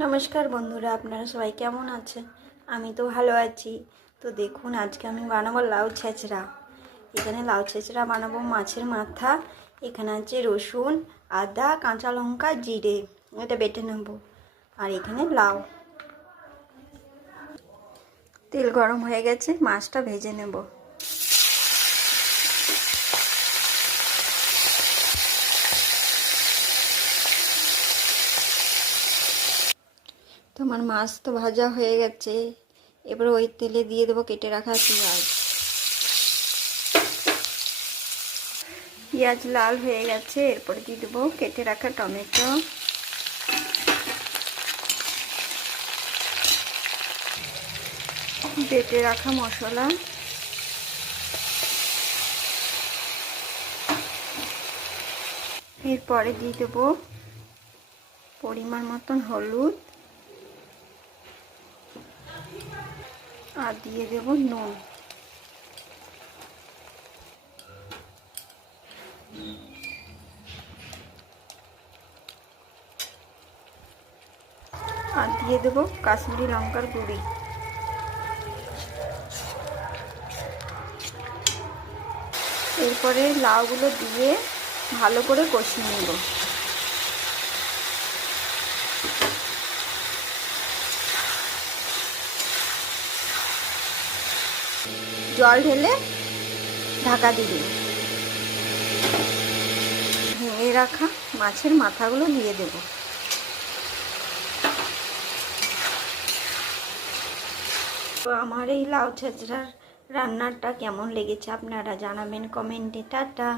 নমস্কার বন্ধুরা, আপনারা সবাই কেমন আছেন? আমি তো ভালো আছি। তো দেখুন, আজকে আমি বানাবো লাউ ছেঁচড়া। এখানে লাউ ছেঁচড়া বানাবো, মাছের মাথা, এখানে আছে রসুন, আদা, কাঁচা লঙ্কা, জিরে, এটা বেটে নেব। আর এখানে লাউ। তেল গরম হয়ে গেছে, মাছটা ভেজে নেব। তো আমার মাছ তো ভাজা হয়ে গেছে। এবার ওই তেলে দিয়ে দেবো কেটে রাখা পেঁয়াজ। পেঁয়াজ লাল হয়ে গেছে, এরপরে দিয়ে দেবো কেটে রাখা টমেটো, বেটে রাখা মশলা, এরপরে দিয়ে দেবো পরিমাণ মতন হলুদ, আর দিয়ে দেব নুন। আর দিয়ে দেব কাশ্মীরি লঙ্কার গুঁড়ি। এরপরে লাউগুলো দিয়ে ভালো করে কষিয়ে নেব। জল ঢেলে ঢাকা দিবি। ভেঙে রাখা মাছের মাথাগুলো দিয়ে দেব। তো আমার এই লাউ ছেঁচড়ার রান্নাটা কেমন লেগেছে আপনারা জানাবেন কমেন্টে। টাটা।